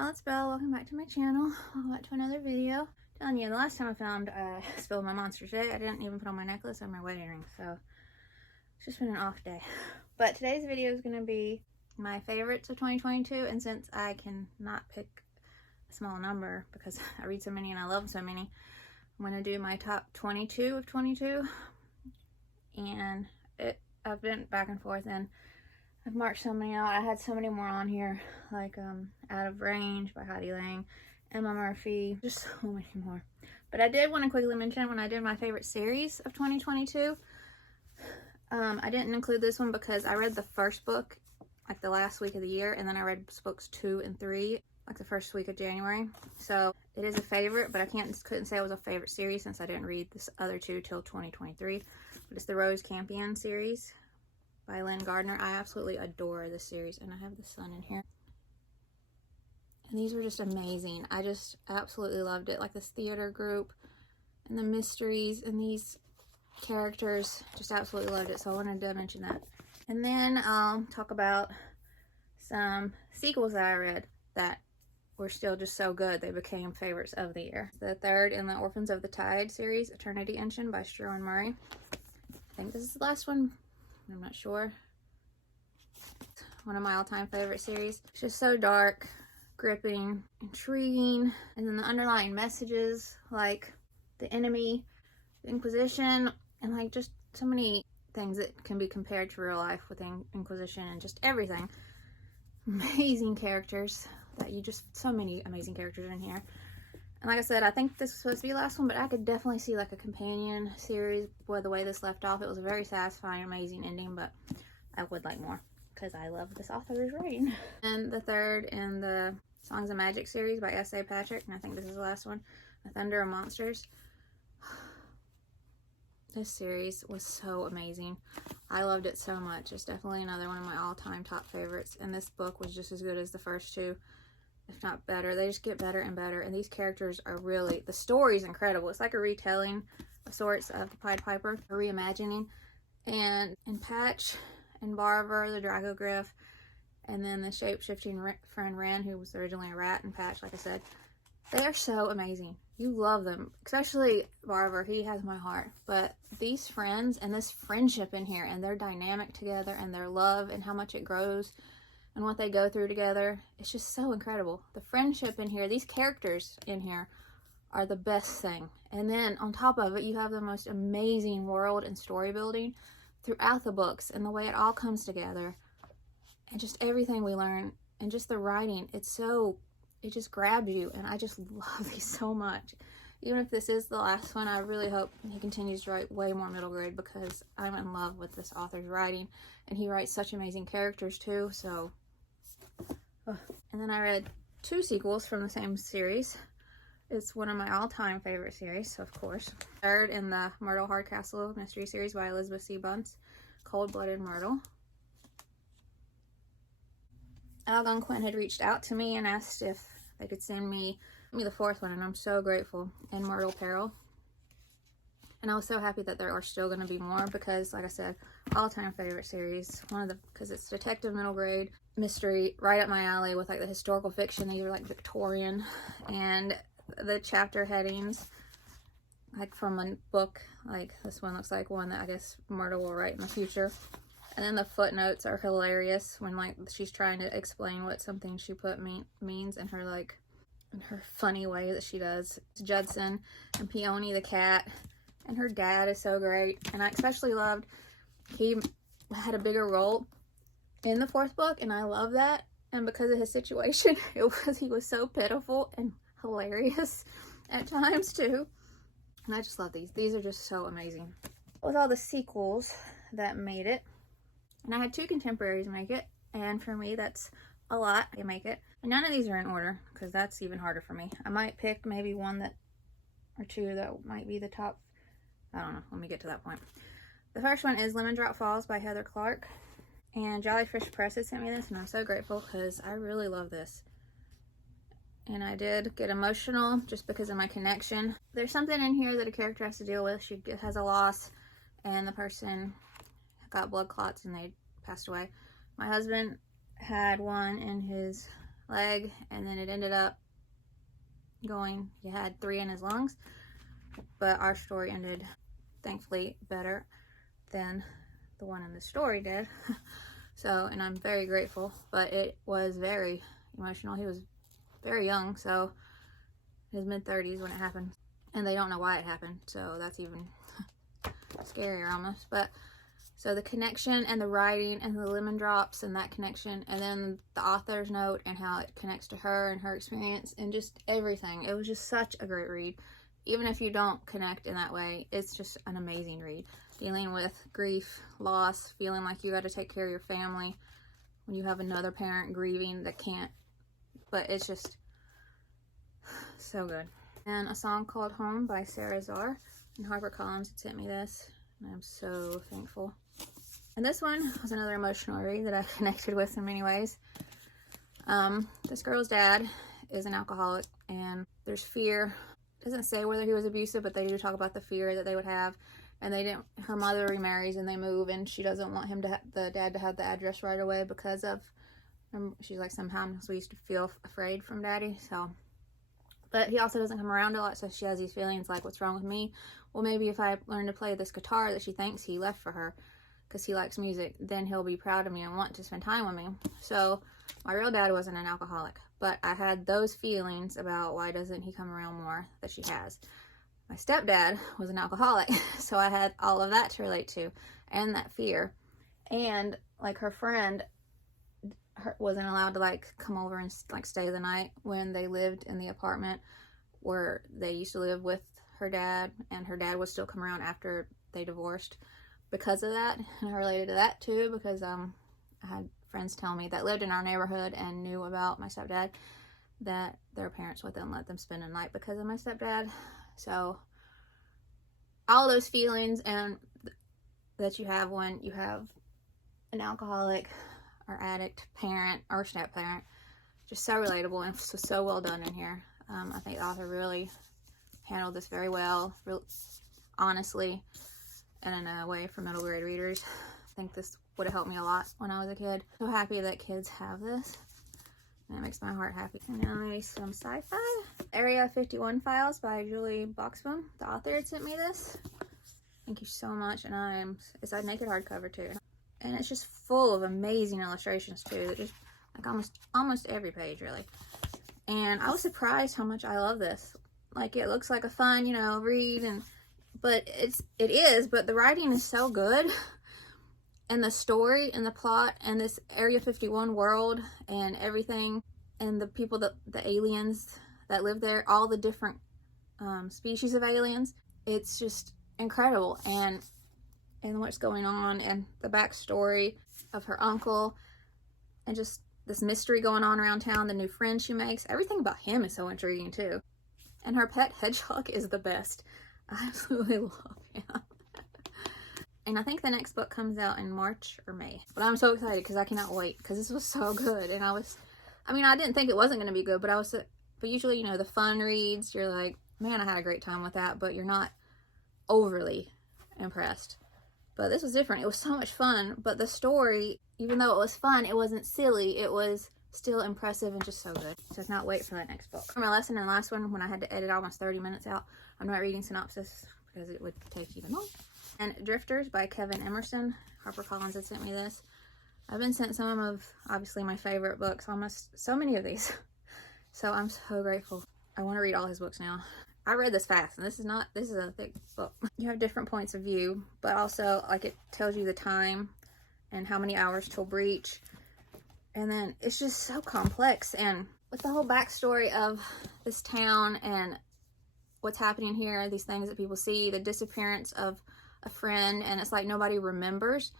y'all, it's Belle. Welcome back to my channel. Welcome back to another video. Telling you, the last time I filmed, I spilled my monster today. I didn't even put on my necklace or my wedding ring, so it's just been an off day. But today's video is going to be my favorites of 2022, and since I cannot pick a small number because I read so many and I love so many, I'm going to do my top 22 of 22. And I've been back and forth, and I've marked so many out. I had so many more on here, like Out of Range by Heidi Lang, Emma Murphy, just so many more. But I did want to quickly mention when I did my favorite series of 2022, I didn't include this one because I read the first book like the last week of the year, and then I read books 2 and 3 like the first week of January. So it is a favorite, but I couldn't say it was a favorite series since I didn't read this other two till 2023. But it's the Rose Campion series by Lyn Gardner. I absolutely adore this series, and I have the sun in here. And these were just amazing. I just absolutely loved it. Like this theater group and the mysteries and these characters, just absolutely loved it. So I wanted to mention that. And then I'll talk about some sequels that I read that were still just so good they became favorites of the year. The third in the Orphans of the Tide series, Eternity Engine by Struan. I think this is the last one. I'm not sure. One of my all-time favorite series. It's just so dark, gripping, intriguing, and then the underlying messages, like the enemy, the Inquisition, and like just so many things that can be compared to real life with the Inquisition and just everything. Amazing characters so many amazing characters in here. And like I said, I think this was supposed to be the last one, but I could definitely see like a companion series where the way this left off. It was a very satisfying, amazing ending, but I would like more because I love this author's writing. And the third in the Songs of Magic series by S.A. Patrick, and I think this is the last one, The Thunder of Monsters. This series was so amazing. I loved it so much. It's definitely another one of my all-time top favorites, and this book was just as good as the first two, if not better. They just get better and better, and these characters are really, the story's incredible. It's like a retelling of sorts of the Pied Piper, a reimagining. And Patch and Barber, the Dragogryph, and then the shape-shifting friend Wren, who was originally a rat, and Patch, like I said, they are so amazing. You love them, especially Barber. He has my heart. But these friends and this friendship in here, and their dynamic together, and their love, and how much it grows, and what they go through together, it's just so incredible. The friendship in here, these characters in here are the best thing. And then on top of it, you have the most amazing world and story building throughout the books, and the way it all comes together, and just everything we learn, and just the writing. It just grabs you, and I just love these so much. Even if this is the last one, I really hope he continues to write way more middle grade, because I'm in love with this author's writing, and he writes such amazing characters too. So and then I read 2 sequels from the same series. It's one of my all-time favorite series, so of course. Third in the Myrtle Hardcastle mystery series by Elizabeth C. Bunce, Cold-Blooded Myrtle. Algonquin had reached out to me and asked if they could send me the 4th one, and I'm so grateful, in Myrtle Peril. And I was so happy that there are still going to be more, because like I said, all-time favorite series. Because it's detective middle grade mystery, right up my alley, with like the historical fiction. These are like Victorian, and the chapter headings, like from a book, like this one looks like one that I guess Myrtle will write in the future. And then the footnotes are hilarious when like she's trying to explain what something she put means in her funny way that she does. It's Judson and Peony the cat, and her dad is so great. And I especially loved, he had a bigger role in the 4th book, and I love that. And because of his situation, he was so pitiful and hilarious at times too. And I just love these. These are just so amazing. With all the sequels that made it, and I had 2 contemporaries make it, and for me that's a lot. I make it, and none of these are in order, because that's even harder for me. I might pick maybe one or two that might be the top. I don't know, let me get to that point. The first one is Lemon Drop Falls by Heather Clark, and Jollyfish Press had sent me this, and I'm so grateful because I really love this. And I did get emotional just because of my connection. There's something in here that a character has to deal with. She has a loss, and the person got blood clots and they passed away. My husband had one in his leg, and then it ended up going, he had 3 in his lungs, but our story ended thankfully better than the one in the story did. So, and I'm very grateful, but it was very emotional. He was very young, so his mid-30s when it happened, and they don't know why it happened, so that's even scarier almost. But so the connection and the writing and the lemon drops and that connection, and then the author's note and how it connects to her and her experience and just everything. It was just such a great read. Even if you don't connect in that way, it's just an amazing read. Dealing with grief, loss, feeling like you got to take care of your family when you have another parent grieving that can't, but it's just so good. And a song called Home by Zarr, and HarperCollins had sent me this, and I'm so thankful. And this one was another emotional read that I connected with in many ways. This girl's dad is an alcoholic, and there's fear. It doesn't say whether he was abusive, but they do talk about the fear that they would have. And they didn't, her mother remarries and they move, and she doesn't want him to the dad to have the address right away because of, she's like, sometimes we used to feel afraid from daddy, so. But he also doesn't come around a lot, so she has these feelings like, what's wrong with me? Well, maybe if I learn to play this guitar that she thinks he left for her because he likes music, then he'll be proud of me and want to spend time with me. So my real dad wasn't an alcoholic, but I had those feelings about why doesn't he come around more that she has. My stepdad was an alcoholic, so I had all of that to relate to, and that fear. And like her friend wasn't allowed to like come over and like stay the night when they lived in the apartment where they used to live with her dad, and her dad would still come around after they divorced because of that. And I related to that too, because I had friends tell me that lived in our neighborhood and knew about my stepdad that their parents wouldn't let them spend a night because of my stepdad. So all those feelings and that you have when you have an alcoholic or addict parent or step parent, just so relatable and so well done in here. I think the author really handled this very well, honestly, and in a way for middle grade readers. I think this would have helped me a lot when I was a kid. So happy that kids have this. That makes my heart happy. And now some sci-fi. Area 51 Files by Julie Buxbaum. The author had sent me this. Thank you so much. And it's a naked hardcover too. And it's just full of amazing illustrations too. Just like almost every page really. And I was surprised how much I love this. Like, it looks like a fun, you know, read, but it is, but the writing is so good. And the story and the plot and this Area 51 world and everything, and the people, the aliens that live there, all the different species of aliens, it's just incredible. And what's going on and the backstory of her uncle and just this mystery going on around town, the new friend she makes, everything about him is so intriguing too. And her pet hedgehog is the best. I absolutely love him. And I think the next book comes out in March or May. But I'm so excited because I cannot wait, because this was so good. And I didn't think it wasn't going to be good, but usually, you know, the fun reads, you're like, man, I had a great time with that, but you're not overly impressed. But this was different. It was so much fun, but the story, even though it was fun, it wasn't silly. It was still impressive and just so good. So I cannot wait for that next book. For my lesson and last one, when I had to edit almost 30 minutes out, I'm not reading synopsis because it would take even more. And Drifters by Kevin Emerson. HarperCollins had sent me this. I've been sent some of, obviously, my favorite books, almost so many of these. So I'm so grateful. I want to read all his books now. I read this fast, and this is a thick book. You have different points of view, but also, like, it tells you the time and how many hours till breach. And then it's just so complex, and with the whole backstory of this town and what's happening here, these things that people see, the disappearance of a friend, and it's like nobody remembers,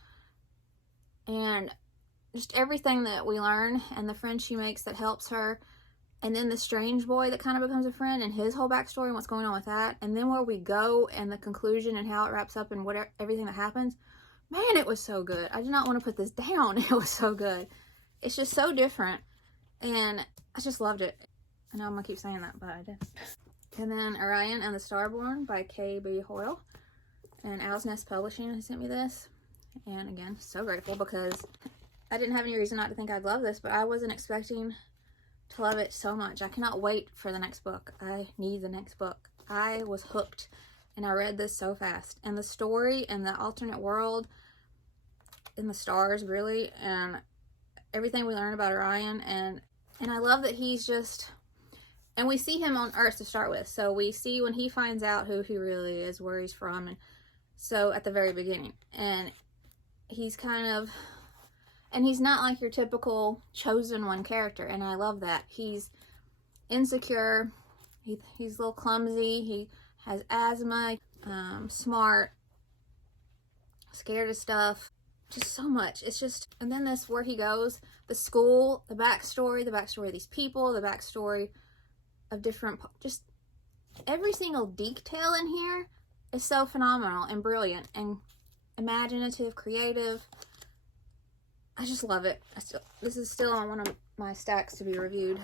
and just everything that we learn, and the friend she makes that helps her, and then the strange boy that kind of becomes a friend, and his whole backstory and what's going on with that, and then where we go and the conclusion and how it wraps up and everything that happens. Man, it was so good. I did not want to put this down. It was so good. It's just so different, and I just loved it. I know I'm gonna keep saying that, but I did. And then Orion and the Starborn by K.B. Hoyle. And Owl's Nest Publishing has sent me this. And again, so grateful, because I didn't have any reason not to think I'd love this, but I wasn't expecting to love it so much. I cannot wait for the next book. I need the next book. I was hooked, and I read this so fast. And the story and the alternate world and the stars, really, and everything we learn about Orion, and I love that he's just, and we see him on Earth to start with, so we see when he finds out who he really is, where he's from, and so at the very beginning, and he's kind of, and he's not like your typical chosen one character, and I love that. He's insecure, he's a little clumsy, he has asthma, smart, scared of stuff, just so much. It's just, and then this, where he goes, the school, the backstory of these people, the backstory of different, just every single detail in here is so phenomenal and brilliant and imaginative, creative. I just love it. This is still on one of my stacks to be reviewed,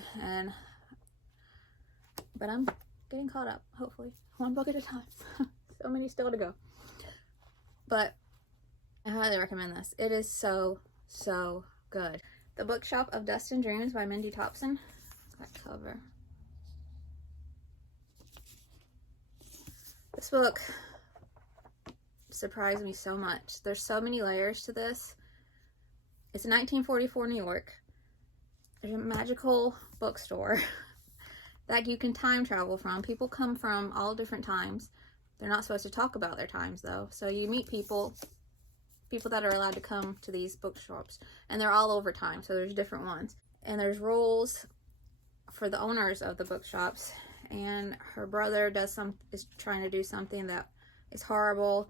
but I'm getting caught up, hopefully, one book at a time. So many still to go, but I highly recommend this. It is so, so good. The Bookshop of Dust and Dreams by Mindy Thompson. That cover. This book surprised me so much. There's so many layers to this. It's 1944 New York. There's a magical bookstore that you can time travel from. People come from all different times. They're not supposed to talk about their times, though. So you meet people that are allowed to come to these bookshops, and they're all over time, so there's different ones. And there's rules for the owners of the bookshops, and her brother is trying to do something that is horrible,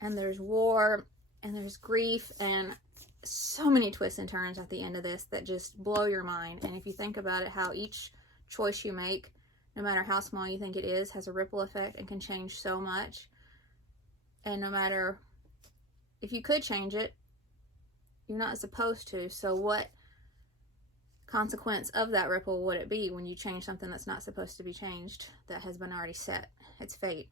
and there's war, and there's grief, and so many twists and turns at the end of this that just blow your mind. And if you think about it, how each choice you make, no matter how small you think it is, has a ripple effect and can change so much. And no matter if you could change it, you're not supposed to. So what consequence of that ripple would it be when you change something that's not supposed to be changed, that has been already set? It's fate.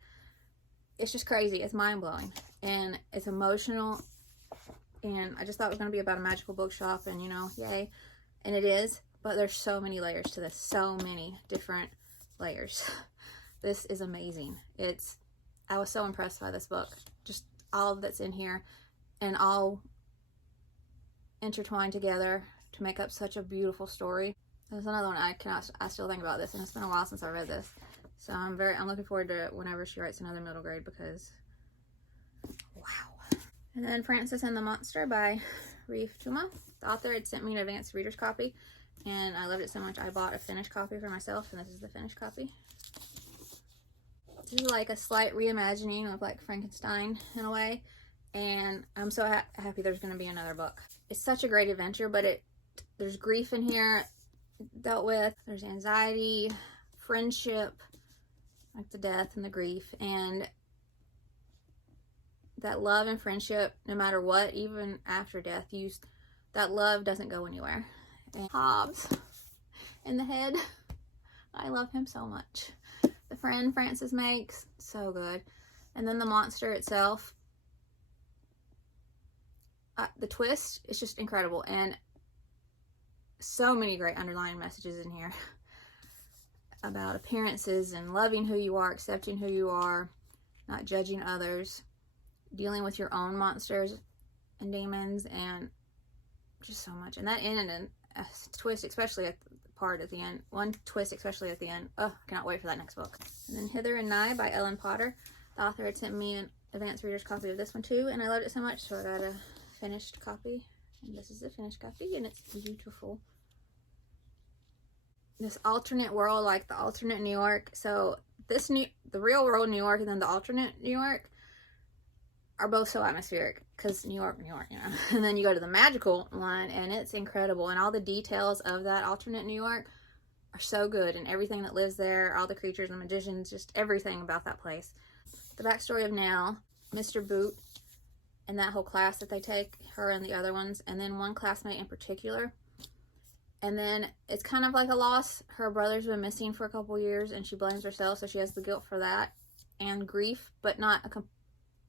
It's just crazy. It's mind-blowing. And it's emotional. And I just thought it was going to be about a magical bookshop, and, you know, yay. And it is. But there's so many layers to this. So many different layers. This is amazing. I was so impressed by this book. Just all of that's in here, and all intertwined together to make up such a beautiful story. There's another one I still think about this, and it's been a while since I read this, so I'm looking forward to whenever she writes another middle grade, because wow. And then Francis and the Monster by Refe. The author had sent me an advanced reader's copy, and I loved it so much I bought a finished copy for myself, and this is the finished copy. This is like a slight reimagining of like Frankenstein in a way, and I'm so happy there's going to be another book. It's such a great adventure, but there's grief in here dealt with, there's anxiety, friendship, like the death and the grief, and that love and friendship, no matter what, even after death, that love doesn't go anywhere. And Hobbs in the head, I love him so much. The friend Francis makes, so good. And then the monster itself, the twist is just incredible, and so many great underlying messages in here about appearances and loving who you are, accepting who you are, not judging others, dealing with your own monsters and demons, and just so much. And that ended in a twist, especially at the part at the end. One twist, especially at the end. Oh, I cannot wait for that next book. And then Hither and Nigh by Ellen Potter. The author had sent me an advanced reader's copy of this one too, and I loved it so much, so I got a finished copy. And this is the finished copy, and it's beautiful. This alternate world, like the alternate New York. So the real world New York and then the alternate New York are both so atmospheric, because New York, you know. And then you go to the magical one, and it's incredible, and all the details of that alternate New York are so good, and everything that lives there, all the creatures and magicians, just everything about that place. The backstory of Nell, Mr. Boot, and that whole class that they take, her and the other ones, and then one classmate in particular. And then it's kind of like a loss. Her brother's been missing for a couple years, and she blames herself, so she has the guilt for that, and grief, but not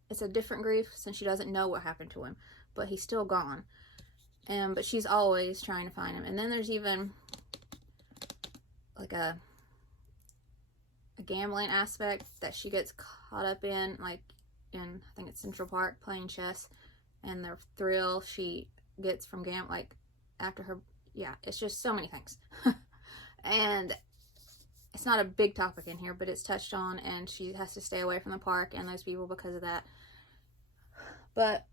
it's a different grief, since she doesn't know what happened to him, but he's still gone. But she's always trying to find him. And then there's even like a gambling aspect that she gets caught up in, like in, I think it's Central Park, playing chess, and the thrill she gets from like after her, yeah, it's just so many things. And it's not a big topic in here, but it's touched on, and she has to stay away from the park and those people because of that. But,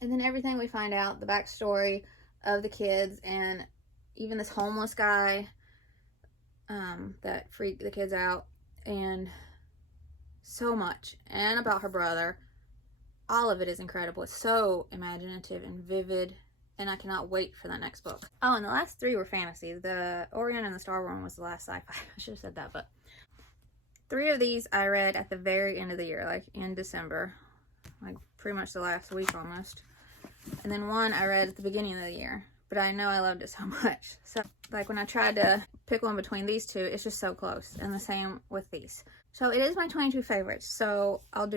and then everything we find out, the backstory of the kids, and even this homeless guy that freaked the kids out, and so much, and about her brother. All of it is incredible. It's so imaginative and vivid, and I cannot wait for that next book. Oh, and the last 3 were fantasy. The Orion and the Starborn was the last sci-fi. I should have said that, but 3 of these I read at the very end of the year, like in December, like pretty much the last week almost. And then 1 I read at the beginning of the year, but I know I loved it so much. So like when I tried to pick one between these 2, it's just so close, and the same with these. So it is my 22 favorites. So I'll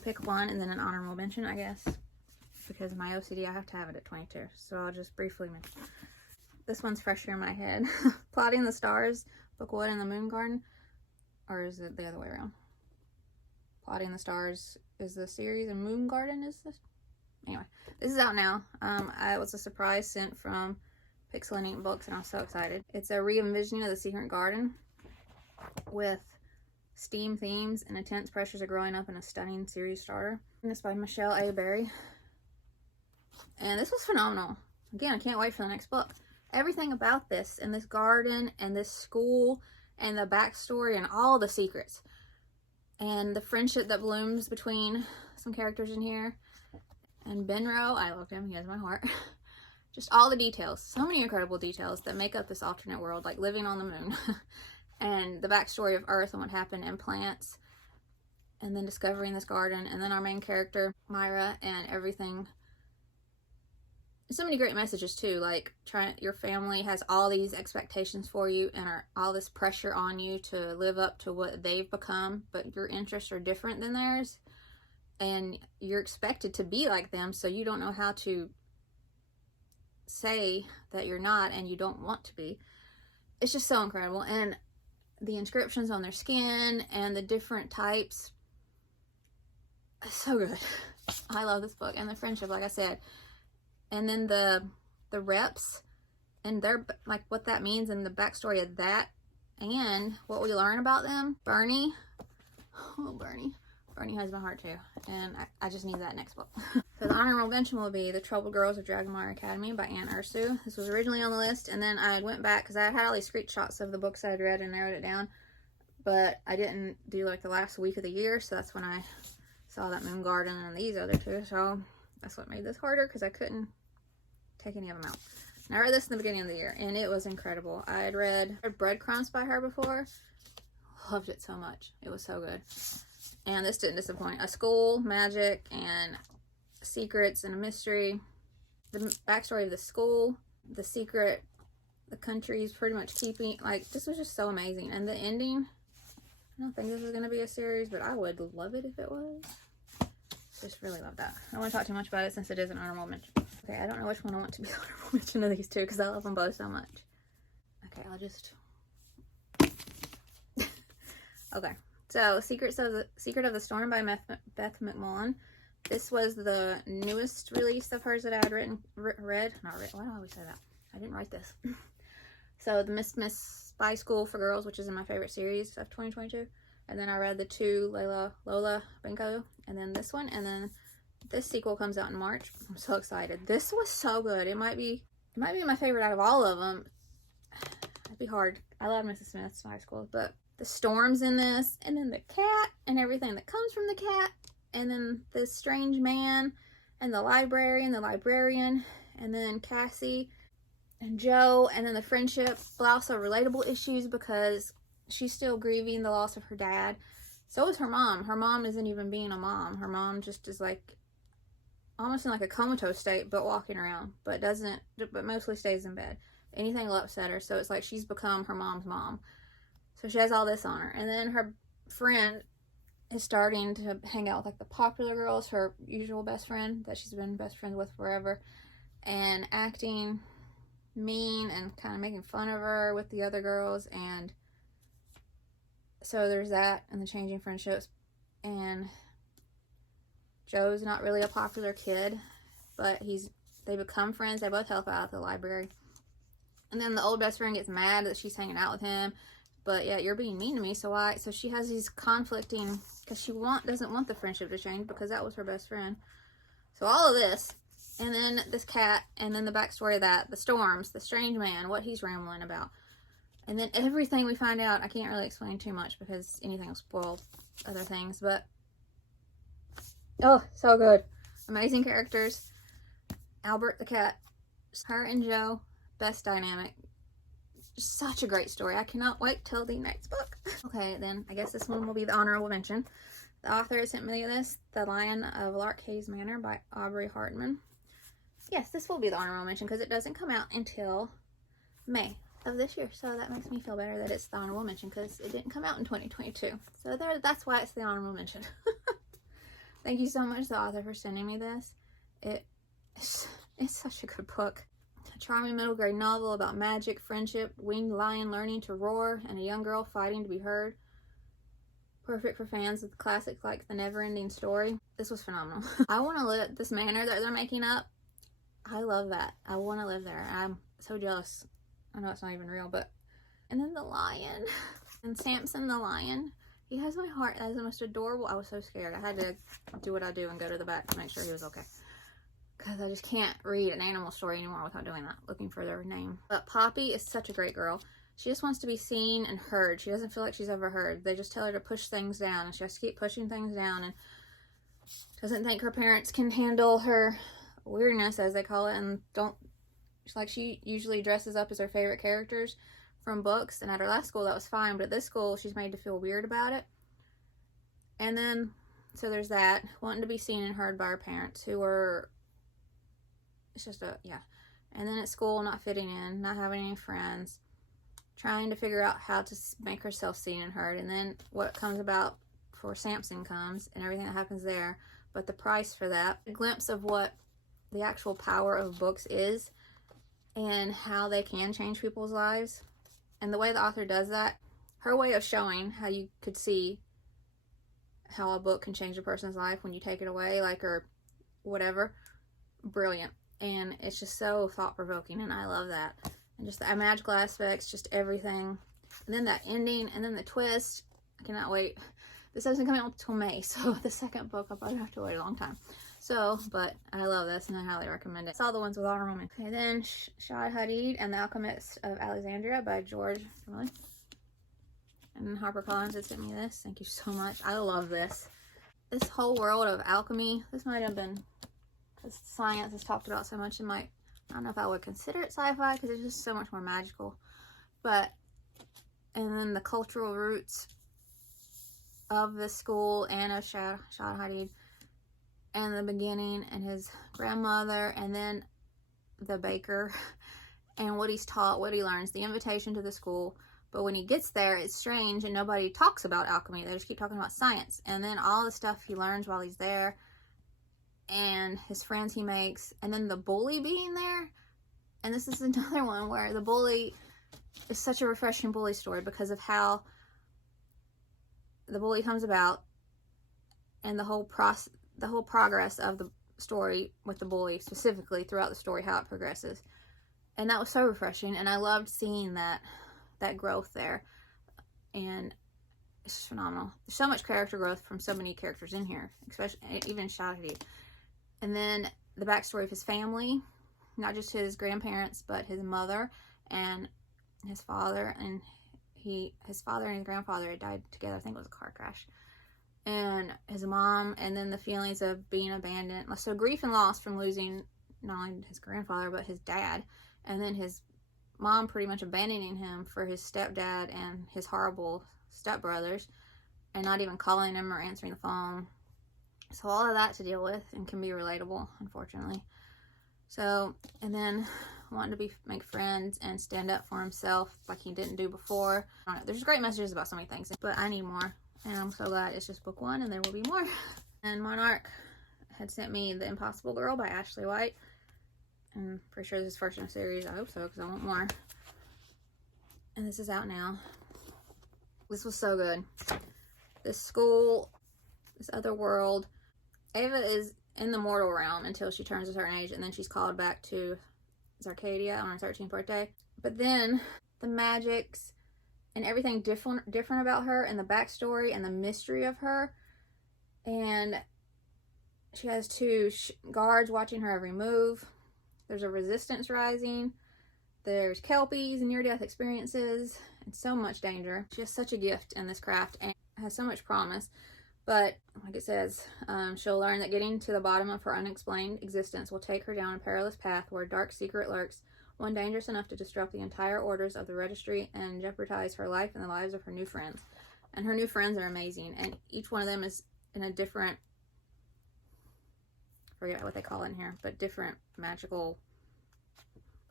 pick 1 and then an honorable mention, I guess, because of my OCD, I have to have it at 22. So I'll just briefly mention. This one's fresher in my head. Plotting the Stars, Book 1 in the Moon Garden. Or is it the other way around? Plotting the Stars is the series, and Moon Garden is this? Anyway, this is out now. It was a surprise sent from Pixel and Ink Books, and I was so excited. It's a re-envisioning of The Secret Garden with steam themes and intense pressures of growing up in a stunning series starter. And it's by Michelle A. Berry. And this was phenomenal. Again, I can't wait for the next book. Everything about this, and this garden, and this school, and the backstory, and all the secrets. And the friendship that blooms between some characters in here. And Benro, I love him, he has my heart. Just all the details. So many incredible details that make up this alternate world, like living on the moon. And the backstory of Earth and what happened in plants, and then discovering this garden, and then our main character Myra, and everything. So many great messages too, like your family has all these expectations for you, and all this pressure on you to live up to what they've become, but your interests are different than theirs, and you're expected to be like them, so you don't know how to say that you're not and you don't want to be. It's just so incredible. And the inscriptions on their skin and the different types, so good. I love this book. And the friendship, like I said, and then the reps and their, like, what that means and the backstory of that, and what we learn about them. Bernie, oh Bernie has my heart too, and I just need that next book. So the honorable mention will be The Troubled Girls of Dragonmire Academy by Anne Ursu. This was originally on the list, and then I went back because I had all these screenshots of the books I'd read and narrowed it down, but I didn't do like the last week of the year, so that's when I saw that Moon Garden and these other 2, so that's what made this harder, because I couldn't take any of them out. And I read this in the beginning of the year, and it was incredible. I had read Breadcrumbs by her before. Loved it so much. It was so good. And this didn't disappoint. A school, magic, and secrets, and a mystery. The backstory of the school, the secret, the country's pretty much keeping, like, this was just so amazing. And the ending, I don't think this is going to be a series, but I would love it if it was. Just really love that. I don't want to talk too much about it since it is an honorable mention. Okay, I don't know which one I want to be the honorable mention of these 2, because I love them both so much. Okay, I'll just... Okay. So, Secret of the Storm by Beth McMullen. This was the newest release of hers that I had read. Why do I always say that? I didn't write this. So, the Miss Spy School for Girls, which is in my favorite series of 2022. And then I read the 2 Lola Benko, and then this one, and then this sequel comes out in March. I'm so excited. This was so good. It might be my favorite out of all of them. It'd be hard. I love Mrs. Smith's Spy School, but the storms in this, and then the cat, and everything that comes from the cat, and then this strange man, and the library, and the librarian, and then Cassie, and Joe, and then the friendship, but also relatable issues, because she's still grieving the loss of her dad. So is her mom. Her mom isn't even being a mom. Her mom just is like, almost in like a comatose state, but walking around, but mostly stays in bed. Anything will upset her, so it's like she's become her mom's mom. So she has all this on her. And then her friend is starting to hang out with like the popular girls, her usual best friend that she's been best friends with forever, and acting mean and kind of making fun of her with the other girls. And so there's that, and the changing friendships. And Joe's not really a popular kid, but they become friends. They both help out at the library. And then the old best friend gets mad that she's hanging out with him. But yeah, you're being mean to me, so why? So she has these conflicting, because she doesn't want the friendship to change because that was her best friend. So all of this, and then this cat, and then the backstory of that, the storms, the strange man, what he's rambling about. And then everything we find out, I can't really explain too much because anything will spoil other things, but oh, so good. Amazing characters. Albert the cat, her and Joe, best dynamic. Such a great story. I cannot wait till the next book. Okay, then I guess this one will be the honorable mention. The author sent me this, The Lion of Larkhaze Manor by Aubrey Hartman. Yes, this will be the honorable mention because it doesn't come out until May of this year. So that makes me feel better that it's the honorable mention because it didn't come out in 2022. So that's why it's the honorable mention. Thank you so much, the author, for sending me this. It's such a good book. A charming middle grade novel about magic, friendship, winged lion learning to roar, and a young girl fighting to be heard. Perfect for fans of the classics like The Never-Ending Story. This was phenomenal. I want to live this manor that they're making up. I love that. I want to live there. I'm so jealous. I know it's not even real, but... And then the lion. And Samson the lion. He has my heart. That is the most adorable. I was so scared. I had to do what I do and go to the back to make sure he was okay. Because I just can't read an animal story anymore without doing that. Looking for their name. But Poppy is such a great girl. She just wants to be seen and heard. She doesn't feel like she's ever heard. They just tell her to push things down. And she has to keep pushing things down. And doesn't think her parents can handle her weirdness, as they call it. And she usually dresses up as her favorite characters from books. And at her last school, that was fine. But at this school, she's made to feel weird about it. And then, so there's that. Wanting to be seen and heard by her parents who were... It's just yeah. And then at school, not fitting in, not having any friends, trying to figure out how to make herself seen and heard. And then what comes about for Samson comes and everything that happens there. But the price for that, a glimpse of what the actual power of books is and how they can change people's lives. And the way the author does that, her way of showing how you could see how a book can change a person's life when you take it away, like, or whatever, brilliant. And it's just so thought-provoking, and I love that. And just the magical aspects, just everything. And then that ending, and then the twist. I cannot wait. This doesn't come out until May, so the second book I'll probably have to wait a long time. So, but I love this, and I highly recommend it. It's all the ones with honorable mention. Okay, then Shad Hadid and the Alchemist of Alexandria by George. And HarperCollins had sent me this. Thank you so much. I love this. This whole world of alchemy. This might have been... Science is talked about so much in I don't know if I would consider it sci-fi because it's just so much more magical. But, and then the cultural roots of the school and of Shad Hadid and the beginning and his grandmother and then the baker and what he's taught, what he learns, the invitation to the school. But when he gets there, it's strange and nobody talks about alchemy. They just keep talking about science. And then all the stuff he learns while he's there. And his friends he makes, and then the bully being there. And this is another one where the bully is such a refreshing bully story because of how the bully comes about and the whole progress of the story with the bully specifically throughout the story, how it progresses. And that was so refreshing, and I loved seeing that growth there. And it's just phenomenal. There's so much character growth from so many characters in here, especially even Shad Hadid. And then the backstory of his family, not just his grandparents, but his mother and his father. And his father and his grandfather had died together. I think it was a car crash. And his mom, and then the feelings of being abandoned. So grief and loss from losing not only his grandfather, but his dad. And then his mom pretty much abandoning him for his stepdad and his horrible stepbrothers. And not even calling him or answering the phone. So all of that to deal with and can be relatable, unfortunately. So, and then wanting to make friends and stand up for himself like he didn't do before. I don't know, there's great messages about so many things, but I need more. And I'm so glad it's just book one and there will be more. And Monarch had sent me The Impossible Girl by Ashley White. I'm pretty sure this is first in a series. I hope so, because I want more. And this is out now. This was so good. This school, this other world. Ava is in the mortal realm until she turns a certain age, and then she's called back to Zarcadia on her 13th birthday. But then the magics and everything different about her, and the backstory and the mystery of her. And she has two guards watching her every move. There's a resistance rising. There's kelpies and near-death experiences and so much danger. She has such a gift in this craft and has so much promise. But like it says, she'll learn that getting to the bottom of her unexplained existence will take her down a perilous path where a dark secret lurks, one dangerous enough to disrupt the entire orders of the registry and jeopardize her life and the lives of her new friends. And her new friends are amazing, and each one of them is in a different, I forget what they call it in here, but different magical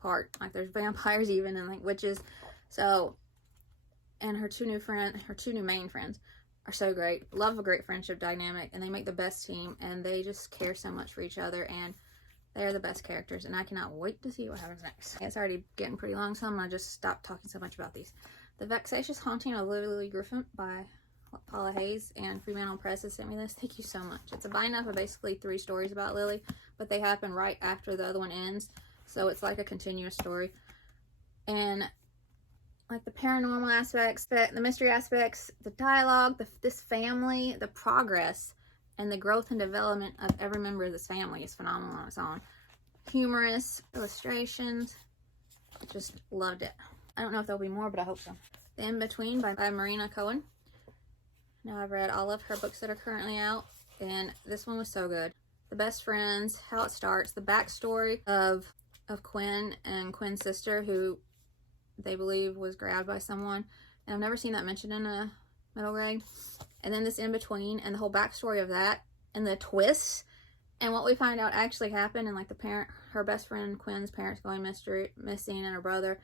part. Like there's vampires even, and like witches. So, and her two new main friends are so great. Love a great friendship dynamic, and they make the best team, and they just care so much for each other, and they're the best characters, and I cannot wait to see what happens next. It's already getting pretty long, so I'm gonna just stop talking so much about these. The Vexatious Haunting of Lily Griffin by Paula Hayes and Fremantle Press has sent me this. Thank you so much. It's a bind up of basically 3 stories about Lily, but they happen right after the other one ends, so it's like a continuous story. And like the paranormal aspects, the mystery aspects, the dialogue, this family, the progress, and the growth and development of every member of this family is phenomenal on its own. Humorous illustrations. Just loved it. I don't know if there'll be more, but I hope so. The In Between by Marina Cohen. Now I've read all of her books that are currently out, and this one was so good. The best friends, how it starts, the backstory of Quinn and Quinn's sister, who they believe was grabbed by someone, and I've never seen that mentioned in a middle grade. And then this In Between and the whole backstory of that, and the twists, and what we find out actually happened, and like her best friend Quinn's parents going missing, and her brother,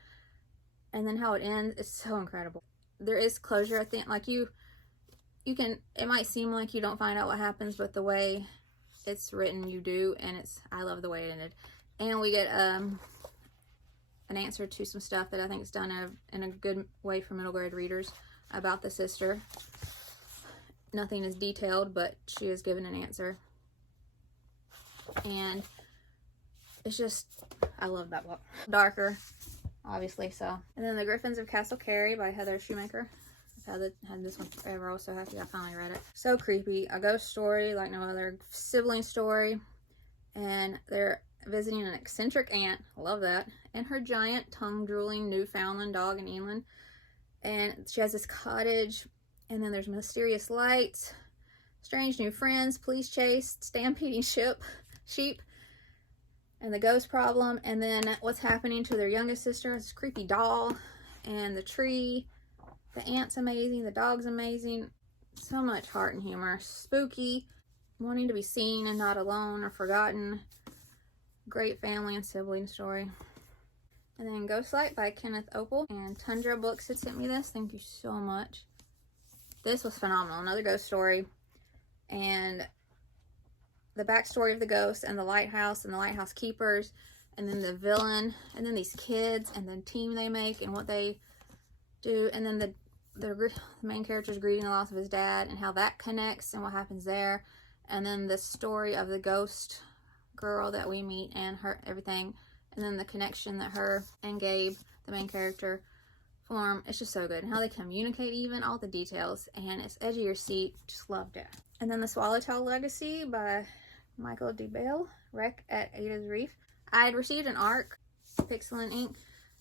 and then how it ends. It's so incredible. There is closure, I think. Like you can, it might seem like you don't find out what happens, but the way it's written, you do, and I love the way it ended. And we get an answer to some stuff that I think is done in a good way for middle grade readers about the sister. Nothing is detailed, but she is given an answer. And it's just, I love that book. Darker, obviously, so. And then The Griffins of Castle Carey by Heather Shoemaker. I've had this one forever. I was so happy I finally read it. So creepy. A ghost story like no other. Sibling story. And they're visiting an eccentric aunt. Love that. And her giant, tongue-drooling Newfoundland dog in England. And she has this cottage. And then there's mysterious lights. Strange new friends. Police chase. Stampeding sheep. And the ghost problem. And then what's happening to their youngest sister. This creepy doll. And the tree. The aunt's amazing. The dog's amazing. So much heart and humor. Spooky. Wanting to be seen and not alone or forgotten. Great family and sibling story. And then Ghostlight by Kenneth Opel. And Tundra Books had sent me this. Thank you so much. This was phenomenal. Another ghost story. And the backstory of the ghost and the lighthouse and the lighthouse keepers. And then the villain. And then these kids and the team they make and what they do. And then the main character's grieving the loss of his dad and how that connects and what happens there. And then the story of the ghost girl that we meet and her everything. And then the connection that her and Gabe, the main character, form. It's just so good. And how they communicate even, all the details. And it's edge of your seat. Just loved it. And then The Swallowtail Legacy by Michael D. Bale. Wreck at Ada's Reef. I had received an ARC, Pixel and Ink,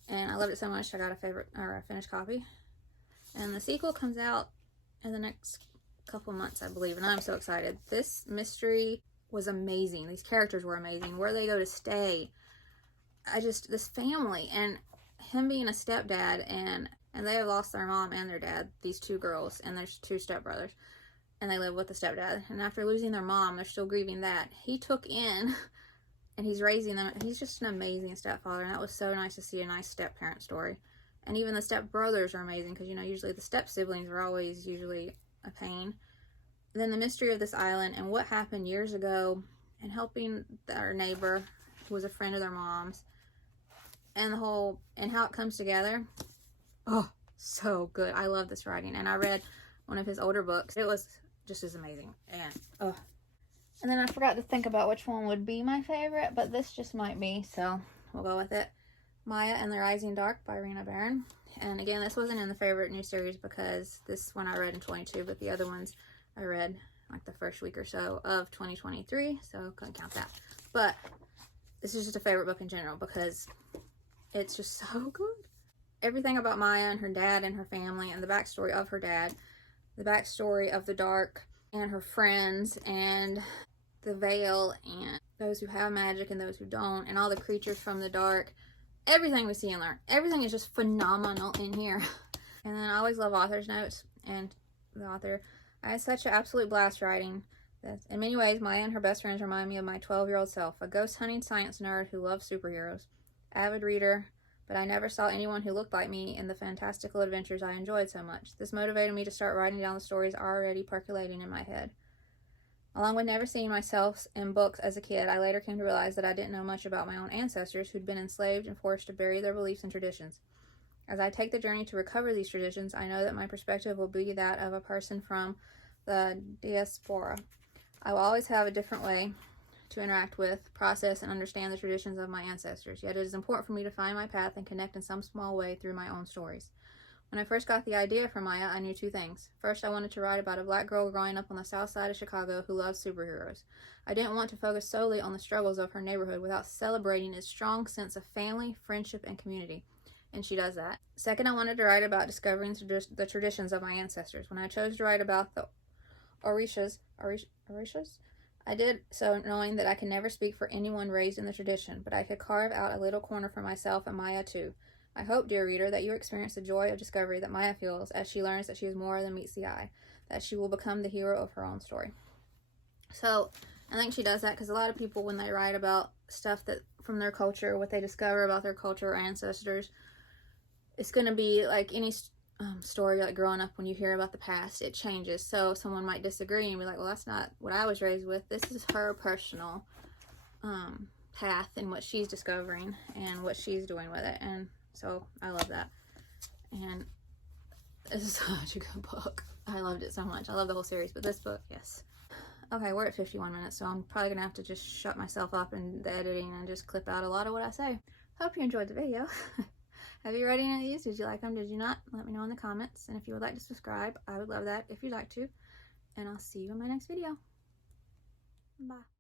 and I loved it so much I got a finished copy. And the sequel comes out in the next couple months, I believe, and I'm so excited. This mystery was amazing. These characters were amazing. Where they go to stay. This family, and him being a stepdad, and they have lost their mom and their dad, these 2 girls, and there's 2 stepbrothers, and they live with the stepdad. And after losing their mom, they're still grieving that. He took in, and he's raising them. He's just an amazing stepfather, and that was so nice to see a nice step-parent story. And even the step-brothers are amazing, because, you know, usually the step-siblings are always usually a pain. And then the mystery of this island and what happened years ago, and helping our neighbor was a friend of their mom's. And the whole, and how it comes together. Oh, so good. I love this writing. And I read one of his older books. It was just as amazing. And, oh. And then I forgot to think about which one would be my favorite, but this just might be, so we'll go with it. Maya and the Rising Dark by Rena Barron. And again, this wasn't in the favorite new series because this one I read in 22, but the other ones I read like the first week or so of 2023, so couldn't count that. But this is just a favorite book in general because it's just so good. Everything about Maya and her dad and her family and the backstory of her dad, the backstory of the dark and her friends and the veil and those who have magic and those who don't and all the creatures from the dark, everything we see and learn, everything is just phenomenal in here. And then I always love author's notes, and the author, I had such an absolute blast writing that in many ways Maya and her best friends remind me of my 12-year-old self, a ghost hunting science nerd who loves superheroes, avid reader, but I never saw anyone who looked like me in the fantastical adventures I enjoyed so much. This motivated me to start writing down the stories already percolating in my head. Along with never seeing myself in books as a kid, I later came to realize that I didn't know much about my own ancestors who'd been enslaved and forced to bury their beliefs and traditions. As I take the journey to recover these traditions, I know that my perspective will be that of a person from the diaspora. I will always have a different way to interact with, process, and understand the traditions of my ancestors, yet it is important for me to find my path and connect in some small way through my own stories. When I first got the idea for Maya, I knew two things. First, I wanted to write about a black girl growing up on the south side of Chicago who loves superheroes. I didn't want to focus solely on the struggles of her neighborhood without celebrating its strong sense of family, friendship, and community. And she does that. Second, I wanted to write about discovering the traditions of my ancestors. When I chose to write about the Orishas, I did so knowing that I could never speak for anyone raised in the tradition, but I could carve out a little corner for myself and Maya too. I hope, dear reader, that you experience the joy of discovery that Maya feels as she learns that she is more than meets the eye, that she will become the hero of her own story. So, I think she does that because a lot of people, when they write about stuff that from their culture, what they discover about their culture or ancestors, it's going to be like any story, like growing up when you hear about the past, it changes. So, someone might disagree and be like, well, that's not what I was raised with. This is her personal path and what she's discovering and what she's doing with it. And so I love that. And this is such a good book. I loved it so much. I love the whole series, but this book, yes. Okay, we're at 51 minutes, so I'm probably gonna have to just shut myself up in the editing and just clip out a lot of what I say. Hope you enjoyed the video. Have you read any of these? Did you like them? Did you not? Let me know in the comments. And if you would like to subscribe, I would love that if you'd like to. And I'll see you in my next video. Bye.